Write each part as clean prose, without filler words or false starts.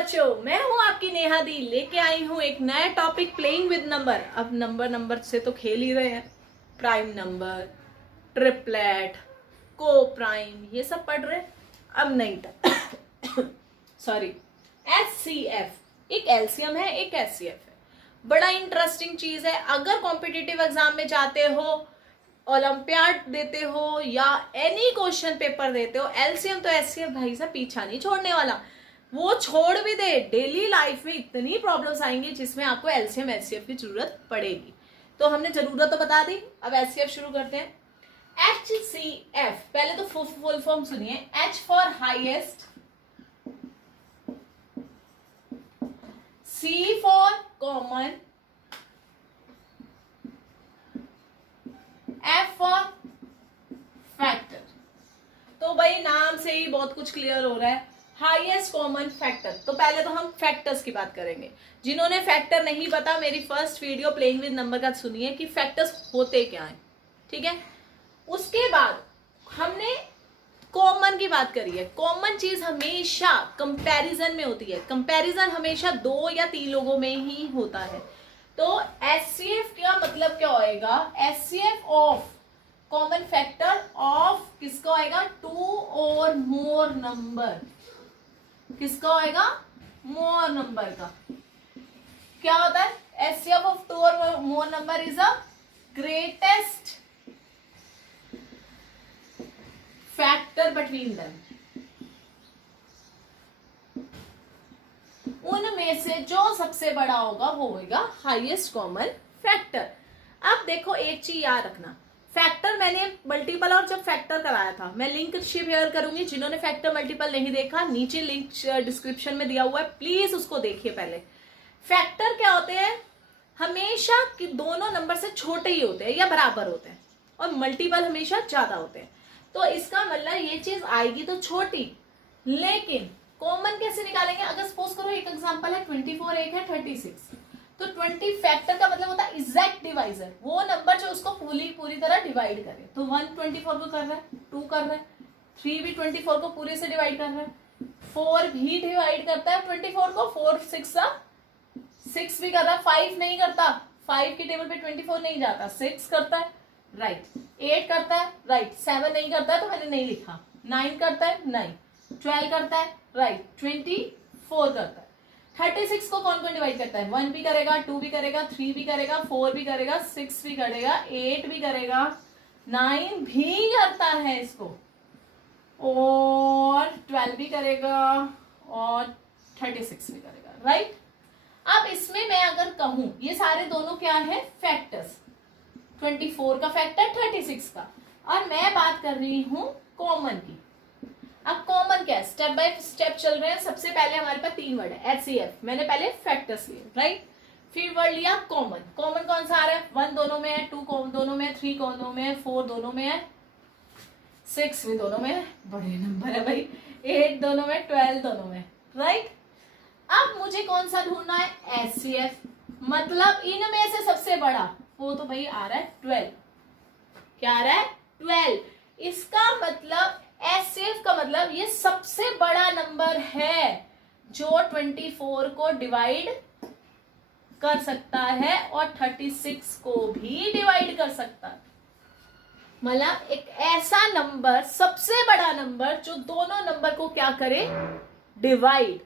बच्चों, मैं हूं आपकी नेहा दी, लेके आई हूं एक नया टॉपिक प्लेइंग विद नंबर। अब नंबर से तो खेल ही रहे हैं। प्राइम नंबर, ट्रिपलेट, को प्राइम, ये सब पढ़ रहे। अब नहीं सॉरी, HCF एक एलसीएम है, एक HCF है। बड़ा इंटरेस्टिंग चीज है। अगर कॉम्पिटिटिव एग्जाम में जाते हो, ओलंपियाड देते हो या एनी क्वेश्चन पेपर देते हो, एलसीएम तो HCF भाई साहब पीछा नहीं छोड़ने वाला। वो छोड़ भी दे, डेली लाइफ में इतनी प्रॉब्लम्स आएंगी जिसमें आपको एलसीएम HCF की जरूरत पड़ेगी। तो हमने जरूरत तो बता दी, अब HCF शुरू करते हैं। HCF पहले तो फुल फॉर्म सुनिए। H for highest, C for common, F for factor. तो भाई नाम से ही बहुत कुछ क्लियर हो रहा है। हाईएस्ट कॉमन फैक्टर, तो पहले तो हम फैक्टर्स की बात करेंगे। जिन्होंने फैक्टर नहीं पता, मेरी first video playing with number का सुनिए कि फैक्टर्स होते क्या हैं, ठीक है। उसके बाद हमने कॉमन की बात करी है। कॉमन चीज हमेशा कंपैरिजन में होती है। कंपैरिजन हमेशा 2 या 3 लोगों में ही होता है। तो HCF का मतलब क्या होएगा? HCF of common factor of किसका होएगा? 2 और मोर नंबर। किसका होएगा? मोर नंबर का। क्या होता है? HCF ऑफ 2 और मोर number is a greatest factor between them. उनमें से जो सबसे बड़ा होगा वो होगा हाईएस्ट कॉमन फैक्टर। अब देखो एक चीज याद रखना, फैक्टर मैंने मल्टीपल और जब फैक्टर कराया था, मैं लिंक शेयर करूंगी। जिन्होंने फैक्टर मल्टीपल नहीं देखा, नीचे लिंक डिस्क्रिप्शन में दिया हुआ है, प्लीज उसको देखिए पहले। फैक्टर क्या होते हैं? हमेशा कि दोनों नंबर से छोटे ही होते हैं या बराबर होते हैं, और मल्टीपल हमेशा ज्यादा होते हैं। तो इसका मतलब ये चीज आएगी तो छोटी, लेकिन कॉमन कैसे निकालेंगे? अगर सपोज करो एक एग्जांपल है 24, एक है 36, तो 20 फैक्टर का मतलब होता है एग्जैक्ट डिवाइजर, वो नंबर जो उसको पूरी तरह डिवाइड करे। तो 1 24 को कर रहा है, 2 कर रहा है, 3 भी 24 को पूरे से डिवाइड कर रहा है, 4 भी डिवाइड करता है 24 को, 4 6 भी कर रहा है, 5 नहीं करता, 5 की टेबल पे 24 नहीं जाता, 6 करता है, राइट, 8 करता है, राइट, 7 नहीं करता है तो मैंने नहीं लिखा, 9 करता है, नहीं, 12 करता है, राइट, 24 करता है। 36 को कौन कौन डिवाइड करता है? 1 भी करेगा, 2 भी करेगा, 3 भी करेगा, 4 भी करेगा, 6 भी करेगा, 8 भी करेगा, 9 भी करता है इसको, और 12 भी करेगा, और 36 भी करेगा, राइट। अब इसमें मैं अगर कहूं ये सारे दोनों क्या है? फैक्टर्स। 24 का फैक्टर 36 का, और मैं बात कर रही हूं कॉमन की। अब कॉमन क्या है? स्टेप बाय स्टेप चल रहे हैं। सबसे पहले हमारे पास 3 वर्ड है, HCF, मैंने पहले फैक्टर्स लिए, राइट। फिर वर्ड लिया कॉमन। कॉमन कौन सा आ रहा है? 1 दोनों में है, 2 दोनों में है, 3 दोनों में है, 4 दोनों में है, 6 भी दोनों में है, बड़े नंबर है भाई, 8 दोनों में, 12 दोनों में, राइट। अब मुझे कौन सा ढूंढना है? HCF, मतलब इनमें से सबसे बड़ा, वो तो भाई आ रहा है 12। क्या आ रहा है? 12। इसका मतलब HCF का मतलब ये सबसे बड़ा नंबर है जो 24 को डिवाइड कर सकता है और 36 को भी डिवाइड कर सकता है। मतलब एक ऐसा नंबर, सबसे बड़ा नंबर जो दोनों नंबर को क्या करे? डिवाइड।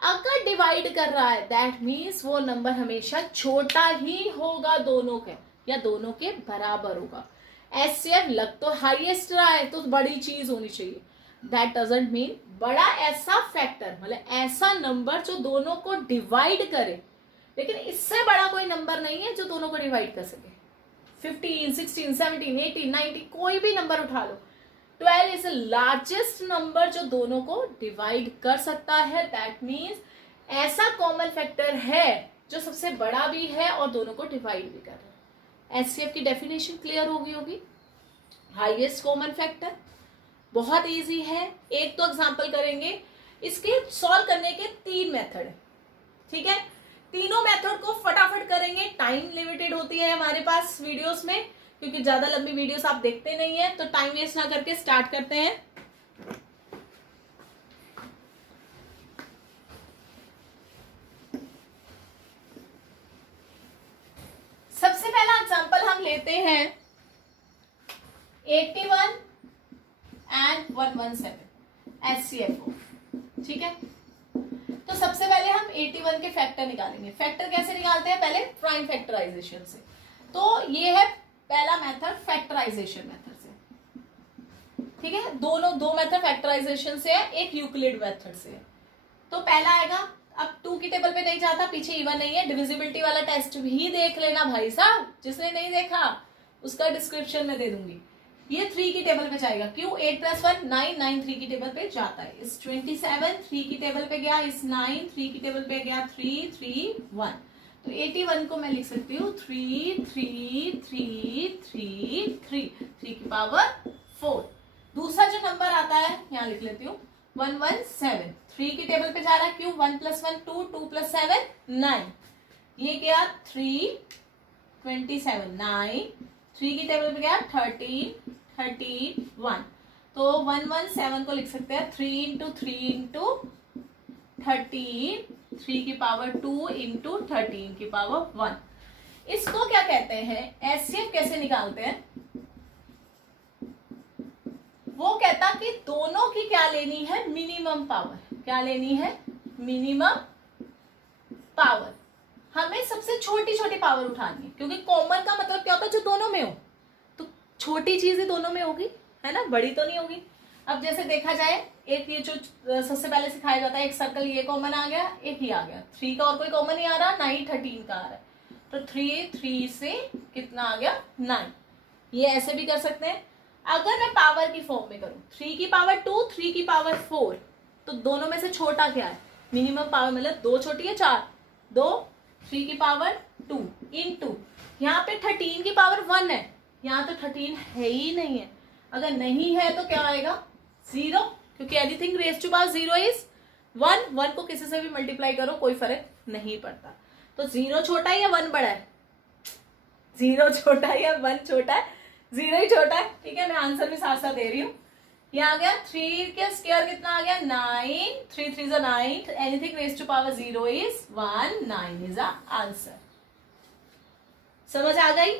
अगर डिवाइड कर रहा है दैट मीन्स वो नंबर हमेशा छोटा ही होगा दोनों के, या दोनों के बराबर होगा। HCF लग तो हाईएस्ट रहा है तो बड़ी चीज होनी चाहिए, दैट डजंट मीन बड़ा ऐसा फैक्टर, मतलब ऐसा नंबर जो दोनों को डिवाइड करे, लेकिन इससे बड़ा कोई नंबर नहीं है जो दोनों को डिवाइड कर सके। 15, 16, 17, 18, 19 कोई भी नंबर उठा लो, 12 इज द लार्जेस्ट नंबर जो दोनों को डिवाइड कर सकता है। दैट मीन्स ऐसा कॉमन फैक्टर है जो सबसे बड़ा भी है और दोनों को डिवाइड भी कर रहा है। HCF की डेफिनेशन क्लियर होगी हाईएस्ट कॉमन फैक्टर बहुत इजी है। एक तो एग्जांपल करेंगे, इसके सॉल्व करने के 3 मेथड है, ठीक है। तीनों मेथड को फटाफट करेंगे, टाइम लिमिटेड होती है हमारे पास वीडियोस में, क्योंकि ज्यादा लंबी वीडियोस आप देखते नहीं है, तो टाइम वेस्ट ना करके स्टार्ट करते हैं। लेते हैं 81 एंड 117 SCFO, ठीक है। तो सबसे पहले हम 81 के फैक्टर निकालेंगे। फैक्टर कैसे निकालते हैं? पहले प्राइम फैक्टराइजेशन से। तो ये है पहला मेथड, फैक्टराइजेशन मेथड से, ठीक है। दोनों दो मेथड फैक्टराइजेशन से है, एक यूक्लिड मेथड से है। तो पहला आएगा, अब 2 की टेबल पे नहीं जाता, पीछे इवन नहीं है, डिविजिबिलिटी वाला टेस्ट भी देख लेना भाई साहब, जिसने नहीं देखा उसका डिस्क्रिप्शन में दे दूंगी। ये 3 की टेबल पे जाएगा, क्यों? 8 + 1 9, 9 3 की टेबल पे जाता है। इस 27 3 की टेबल पे गया, इस 9 3 की टेबल पे गया, 3 3 1। तो 81 को मैं लिख सकती हूँ 3 3 3 3 3 3 की पावर 4। दूसरा जो नंबर आता है यहाँ लिख लेती हूँ 117, 3 की टेबल पे जा रहा है, क्यों? 1 + 1 2, 2 + 7 9। ये गया 3 27 9, 3 की टेबल पे गया 13 13 1। तो 117 को लिख सकते हैं 3 × 3 × 13, 3 की पावर 2 × 13 की पावर 1। इसको क्या कहते हैं? एचसीएफ कैसे निकालते हैं? वो कहता कि दोनों की क्या लेनी है? Minimum power. क्या लेनी है? Minimum power. हमें सबसे छोटी छोटी पावर उठानी है, क्योंकि कॉमन का मतलब क्या होता है? जो दोनों में हो। तो छोटी चीज ही दोनों में होगी, है ना, बड़ी तो नहीं होगी। अब जैसे देखा जाए, एक ये जो सबसे पहले सिखाया जाता है, एक सर्कल ये कॉमन आ गया, एक ही आ गया, 3 का और कोई कॉमन नहीं आ रहा, ना ही 13 का आ रहा है। तो 3 से कितना आ गया? 9। ये ऐसे भी कर सकते हैं। अगर मैं पावर की फॉर्म में करूं, 3 की पावर 2, 3 की पावर 4, तो दोनों में से छोटा क्या है? मिनिमम पावर, मतलब 2 छोटी है 4, 2 3 की पावर 2 × यहाँ पे 13 की पावर 1 है, यहाँ तो 13 है ही नहीं है। अगर नहीं है तो क्या आएगा? 0, क्योंकि anything raise to power 0 is 1। 1 को किसी से भी मल्टीप्लाई करो, कोई फर्क नहीं पड़ता। तो 0 छोटा है या 1 बड़ा है? 0 छोटा है या 1 छोटा है? 0 ही छोटा है, ठीक है। मैं आंसर भी साथ साथ दे रही हूँ। ये आ गया 3 के स्क्वायर कितना आ गया? 9, 3 3 = 9, anything raise to power 0 is 1, 9 is answer. समझ आ गई?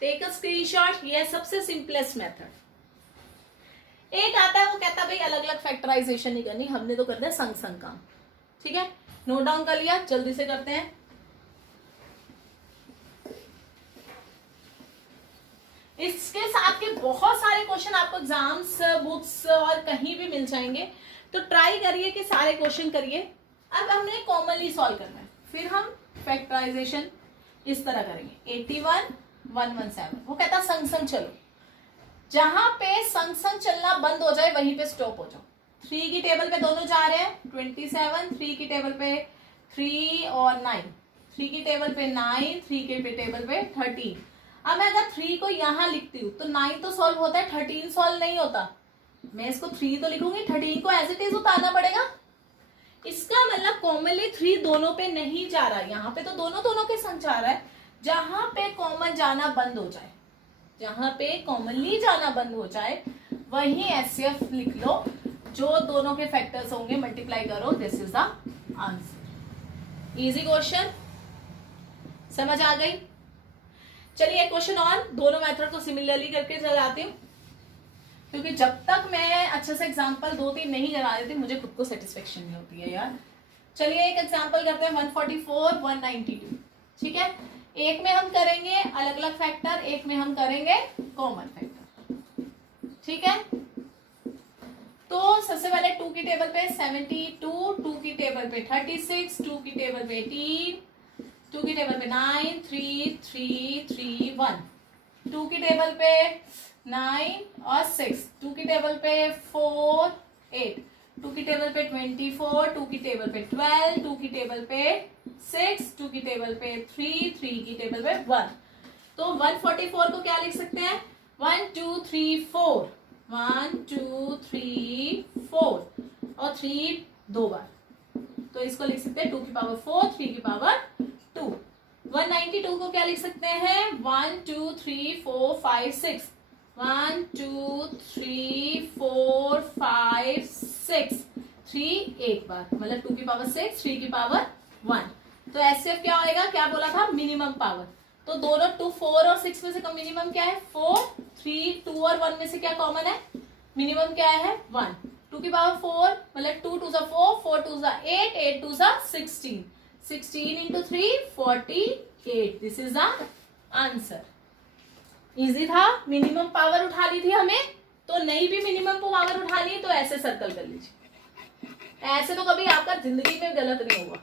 Take a screenshot. ये सबसे सिंपलेस्ट मेथड। एक आता है, वो कहता भाई अलग अलग फैक्टराइजेशन नहीं करनी, हमने तो करना है संग संग काम, ठीक है। नोट डाउन कर लिया? जल्दी से करते हैं। इसके साथ के बहुत सारे क्वेश्चन आपको एग्जाम्स, बुक्स और कहीं भी मिल जाएंगे, तो ट्राई करिए कि सारे क्वेश्चन करिए। अब हमने कॉमनली सॉल्व करना है, फिर हम फैक्टराइजेशन इस तरह करेंगे। 81 117, वो कहता संग संग चलो, जहां पे संग संग चलना बंद हो जाए वहीं पे स्टॉप हो जाओ। 3 की टेबल पे दोनों जा रहे हैं, 27, 3 की टेबल पे 3 और 9, 3 की टेबल पे 9, 3 के टेबल पे 13। अब मैं अगर 3 को यहां लिखती हूँ तो 9 तो सॉल्व होता है, 13 सॉल्व नहीं होता। मैं इसको 3 तो लिखूंगी, 13 को एज इट इज उतारना पड़ेगा। इसका मतलब कॉमनली 3 दोनों पे नहीं जा रहा है, यहाँ पे तो दोनों दोनों के संग जा रहा है। जहां पे कॉमन जाना बंद हो जाए, जहां पे कॉमनली जाना बंद हो जाए वहीं एचसीएफ लिख लो। जो दोनों के फैक्टर्स होंगे मल्टीप्लाई करो, this is the answer. Easy question, समझ आ गई? चलिए एक क्वेश्चन और, दोनों मेथड को सिमिलरली करके चलाती हूँ, क्योंकि जब तक मैं अच्छे से एग्जांपल 2-3 नहीं करा देती मुझे खुद को सेटिस्फेक्शन नहीं होती है यार। चलिए एक एग्जांपल करते हैं 144 192, ठीक है। एक में हम करेंगे अलग अलग फैक्टर, एक में हम करेंगे कॉमन फैक्टर, ठीक है। तो सबसे पहले 2 की टेबल पे 72, 2 की टेबल पे 36, 2 की टेबल पे 18, 2 की टेबल पे 9 3 3 3 1, 2 की टेबल पे 9 और 6, 2 की टेबल पे 4 8, 2 की टेबल पे 24, 2 की टेबल पे 12, 2 की टेबल पे 6, 2 की टेबल पे 3, 3 की टेबल पे 1। तो 144 को क्या लिख सकते हैं? 1 2 3 4, 1 2 3 4 और 3 2 बार, तो इसको लिख सकते हैं 2 की पावर 4, 3 की पावर 2। 192 को क्या लिख सकते हैं? 1 2 3 4 5 6, 1 2 3 4 5 6, 3 एक बार, मतलब 2 की पावर 6, 3 की पावर 1। तो एचसीएफ क्या होएगा? क्या बोला था? Minimum power. तो दोनों 2, 4 और 6 में से मिनिमम क्या है 4, 3, 2 और 1 में से क्या कॉमन है, मिनिमम क्या है 1, 2 की पावर 4 मतलब 2 2 4, 4 2 8, 8 2 16, 16 into 3 48, this is the answer. Easy था, मिनिमम पावर उठा ली थी हमें, तो नहीं भी मिनिमम पावर उठानी है तो ऐसे सर्कल कर लीजिए, ऐसे तो कभी आपका जिंदगी में गलत नहीं होगा,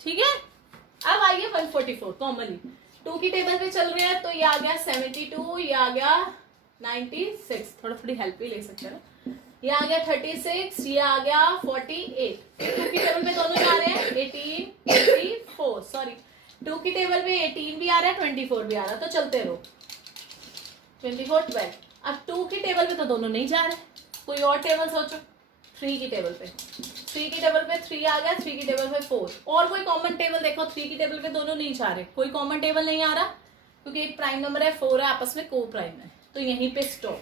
ठीक है। अब आइए 144 कॉमनली 2 की टेबल पे चल रहे हैं, तो ये आ गया 72, ये आ गया 96, थोड़ी हेल्प भी ले सकते हैं ना, ये आ गया 36, ये आ गया 48, 2 की टेबल पे दोनों जा रहे हैं 18, 84, सॉरी 2 की टेबल पे 18 भी आ रहा है 24 भी आ रहा है, तो चलते रहो 24, 12। अब 2 की टेबल पे तो दोनों नहीं जा रहे, कोई और टेबल सोचो। 3 की टेबल पे 3 की टेबल पे 3 आ गया, 3 की टेबल पे 4, और कोई कॉमन टेबल देखो, 3 की टेबल पे दोनों नहीं जा रहे, कोई कॉमन टेबल नहीं आ रहा क्योंकि एक प्राइम नंबर है 4 है, आपस में को प्राइम है, तो यहीं पे स्टॉप।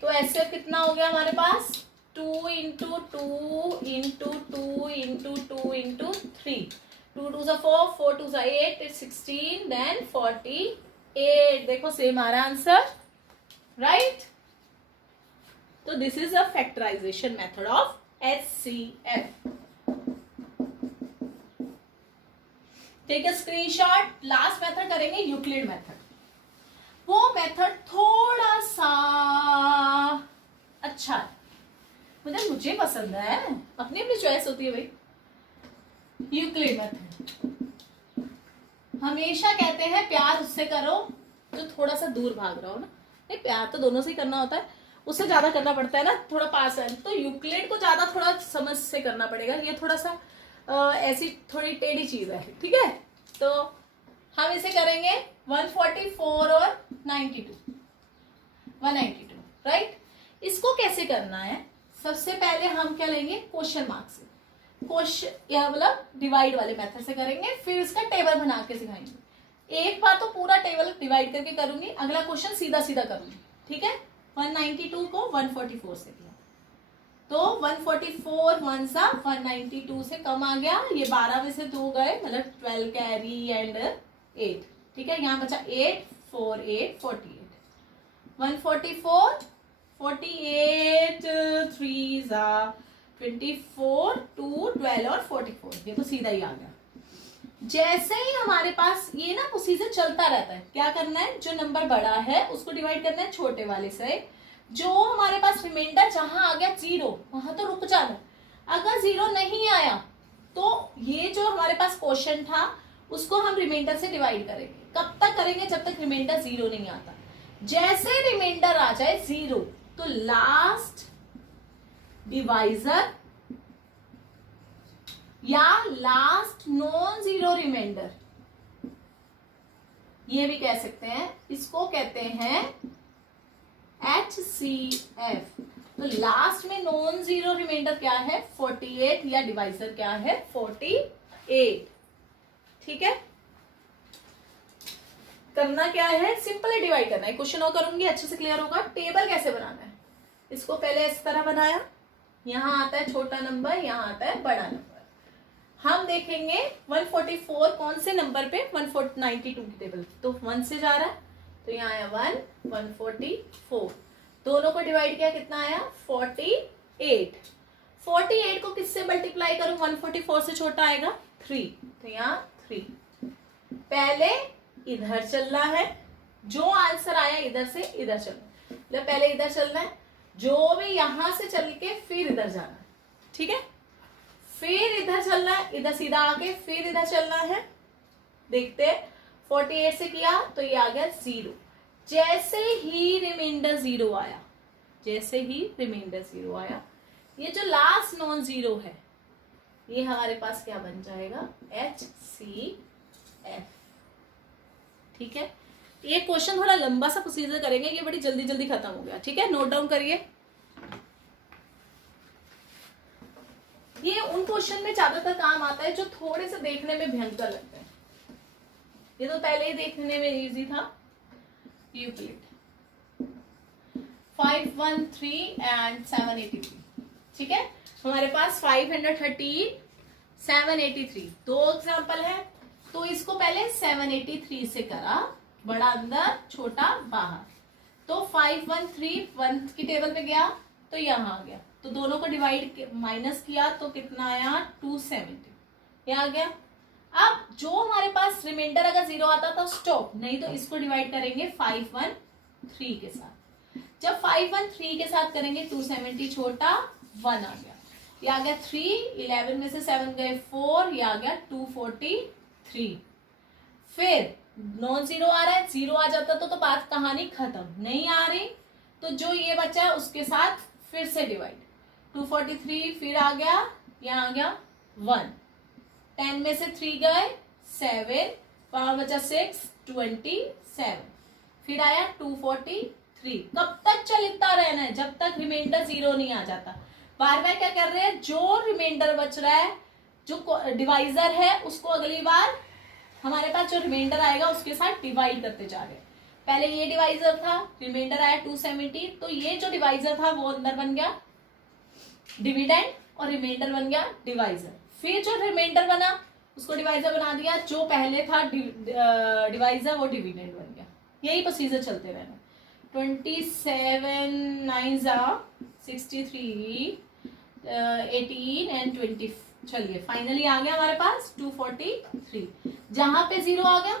तो ऐसे कितना हो गया हमारे पास 2 into 2 into 2 into 2 into 3, 2 2 4, 4 2 8, 16, then 48, देखो सेम आ रहा है आंसर, राइट। तो this is a factorization method of HCF। Take a screenshot. Last method करेंगे यूक्लिड मेथड, वो मेथड थोड़ा सा अच्छा है, मुझे पसंद है, अपनी अपनी चॉइस होती है भाई। यूक्लिड मेथड हमेशा कहते हैं प्यार उससे करो जो थोड़ा सा दूर भाग रहा हो ना, नहीं प्यार तो दोनों से ही करना होता है, उससे ज्यादा करना पड़ता है ना थोड़ा पास है, तो यूक्लिड को ज्यादा थोड़ा समझ से करना पड़ेगा, ये थोड़ा सा ऐसी थोड़ी टेढ़ी चीज है, ठीक है। तो हम इसे करेंगे 144 और 92, 192, राइट। इसको कैसे करना है, सबसे पहले हम क्या लेंगे क्वेश्चन मार्क से, क्वेश्चन या मतलब डिवाइड वाले मेथड से करेंगे, फिर इसका टेबल बना के सिखाएंगे। एक बार तो पूरा टेबल डिवाइड करके करूंगी, अगला क्वेश्चन सीधा सीधा करूंगी, ठीक है। 192 को 144 से किया, तो 144 1 सा 192 से कम आ गया, ये 12 में से 2 गए, मतलब 12 कैरी एंड 8, ठीक है। यहाँ बचा 8 4 8 48, 144 48 3 सा 24 2 12 और 44, ये तो सीधा ही आ गया। जैसे ही हमारे पास ये ना प्रोसीजर चलता रहता है, क्या करना है, जो नंबर बड़ा है उसको डिवाइड करना है छोटे वाले से, जो हमारे पास रिमाइंडर जहां आ गया 0 वहां तो रुक जाना, अगर 0 नहीं आया तो ये जो हमारे पास क्वेश्चन था उसको हम रिमाइंडर से डिवाइड करेंगे। कब तक करेंगे, जब तक रिमाइंडर 0 नहीं आता। जैसे रिमाइंडर आ जाए 0 तो लास्ट डिवाइजर या लास्ट नॉन जीरो रिमाइंडर, ये भी कह सकते हैं, इसको कहते हैं HCF। तो लास्ट में नॉन जीरो रिमाइंडर क्या है 48, या डिवाइजर क्या है 48, ठीक है। करना क्या है, सिंपल डिवाइड करना है। क्वेश्चन और करूंगी अच्छे से क्लियर होगा। टेबल कैसे बनाना है, इसको पहले इस तरह बनाया, यहां आता है छोटा नंबर, यहां आता है बड़ा नंबर। हम देखेंगे 144 कौन से नंबर पे, 192 की टेबल, तो 1 से जा रहा है, तो यहाँ आया 1, 144, दोनों को डिवाइड किया, कितना आया 48। 48 को किससे मल्टीप्लाई करूं, 144 से छोटा आएगा 3, तो यहाँ 3। पहले इधर चलना है, जो आंसर आया इधर से इधर चलना, मतलब पहले इधर चलना है, जो भी यहां से चल के फिर इधर जाना है, ठीक है। फिर इधर चलना है, इधर सीधा आके फिर इधर चलना है। देखते हैं 48 से किया तो ये आ गया 0। जैसे ही रिमाइंडर 0 आया, जैसे ही रिमाइंडर 0 आया, ये जो लास्ट नॉन जीरो है ये हमारे पास क्या बन जाएगा HCF, ठीक है। ये क्वेश्चन थोड़ा लंबा सा प्रोसीजर करेंगे, ये बड़ी जल्दी जल्दी खत्म हो गया, ठीक है। नोट डाउन करिए। ये उन क्वेश्चन में ज्यादातर काम आता है जो थोड़े से देखने में भयंकर लगते हैं, ये तो पहले ही देखने में इजी था। यूक्लिड 513 एंड 783, ठीक है। हमारे पास 513 783 दो एग्जाम्पल है, तो इसको पहले 783 से करा, बड़ा अंदर छोटा बाहर, तो 513 1 की टेबल पे गया तो यहाँ आ गया, तो दोनों को डिवाइड माइनस किया तो कितना आया 270, ये आ गया। अब जो हमारे पास रिमाइंडर अगर 0 आता तो स्टॉप, नहीं तो इसको डिवाइड करेंगे 513 के साथ। जब 513 के साथ करेंगे 270 छोटा 1 आ गया, ये आ गया 3, 11 में से 7 गए 4, ये आ गया 243। फिर नॉन जीरो आ रहा है, 0 आ जाता तो बात कहानी खत्म, नहीं आ रही तो जो ये बचा है उसके साथ फिर से डिवाइड, 243 फिर आ गया, यहाँ आ गया 1, 10 में से 3 गए 7, पावर बचा 6, 27, फिर आया 243। कब तक चलता रहना है? जब तक रिमाइंडर 0 नहीं आ जाता। बार बार क्या कर रहे हैं, जो रिमाइंडर बच रहा है, जो डिवाइजर है, उसको अगली बार हमारे पास जो रिमाइंडर आएगा उसके साथ डिवाइड करते जा रहे हैं। पहले ये डिवाइजर था, रिमाइंडर आया 270, तो ये जो डिवाइजर था वो अंदर बन गया डिविडेंड और रिमाइंडर बन गया डिवाइजर। फिर जो रिमाइंडर बना उसको डिवाइजर बना दिया, जो पहले था डिवाइजर वो डिविडेंड बन गया। यही प्रोसीजर चलते रहना। 27 9 63 18 एंड 20, चलिए फाइनली आ गया हमारे पास 243। जहां पे 0 आ गया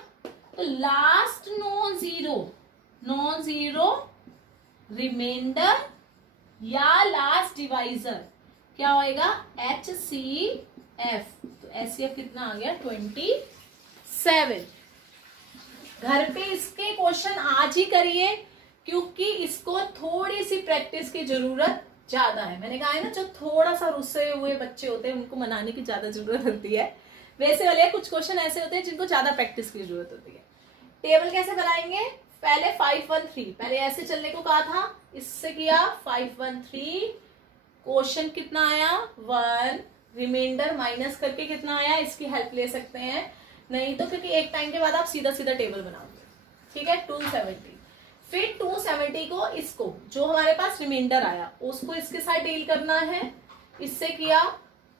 तो लास्ट नॉन जीरो रिमाइंडर या लास्ट डिवाइजर क्या होएगा, HCF। तो HCF कितना आ गया 27। घर पे इसके क्वेश्चन आज ही करिए, क्योंकि इसको थोड़ी सी प्रैक्टिस की जरूरत ज्यादा है। मैंने कहा है ना, जो थोड़ा सा रुस्से हुए बच्चे होते हैं उनको मनाने की ज्यादा जरूरत होती है। वैसे वाले कुछ क्वेश्चन ऐसे होते हैं जिनको ज्यादा प्रैक्टिस की जरूरत होती है। टेबल कैसे बनाएंगे, पहले 513, पहले ऐसे चलने को कहा था, इससे किया 513, क्वेश्चन कितना आया 1, रिमाइंडर माइनस करके कितना आया, इसकी हेल्प ले सकते हैं, नहीं तो क्योंकि एक टाइम के बाद आप सीधा सीधा टेबल बनाओगे। ठीक है, 270। फिर 270 को इसको जो हमारे पास रिमाइंडर आया उसको इसके साथ डील करना है, इससे किया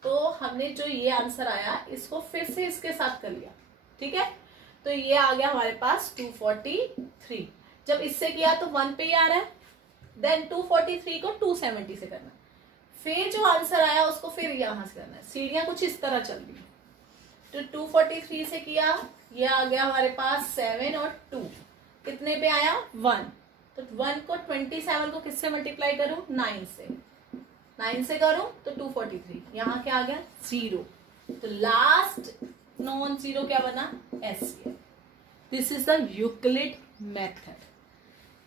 तो हमने जो ये आंसर आया इसको फिर से इसके साथ कर लिया। ठीक है, तो ये आ गया हमारे पास 243। जब इससे किया तो 1 पे ही आ रहा है, देन 243 को 270 से करना, फिर जो आंसर आया उसको फिर यहां से करना है। सीढ़ियां कुछ इस तरह चल रही, तो 243 से किया, ये आ गया हमारे पास 7 और 2, कितने पे आया 1, तो 1 को 27 को किससे मल्टीप्लाई करूं, 9 से, 9 से करूं तो 243, यहाँ क्या आ गया 0, तो लास्ट नॉन जीरो क्या बना, SCF। This is the Euclid method,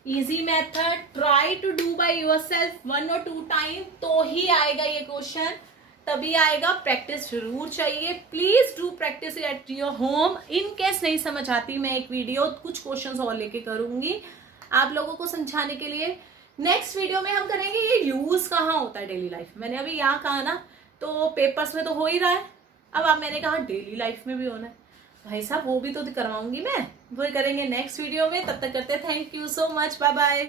easy method. Try to do by yourself 1 और 2 टाइम, तो ही आएगा ये क्वेश्चन, तभी आएगा। प्रैक्टिस जरूर चाहिए, please do practice at your home. In case नहीं समझ आती, मैं एक वीडियो कुछ क्वेश्चंस और लेके करूंगी आप लोगों को समझाने के लिए। नेक्स्ट वीडियो में हम करेंगे ये यूज कहाँ होता है डेली लाइफ। मैंने अभी यहाँ कहा ना, तो पेपर्स में तो हो ही रहा है, अब मैंने कहा डेली लाइफ में भी होना है, भाई साहब वो भी तो करवाऊंगी मैं, वो करेंगे नेक्स्ट वीडियो में। तब तक करते हैं, thank you so much, bye bye.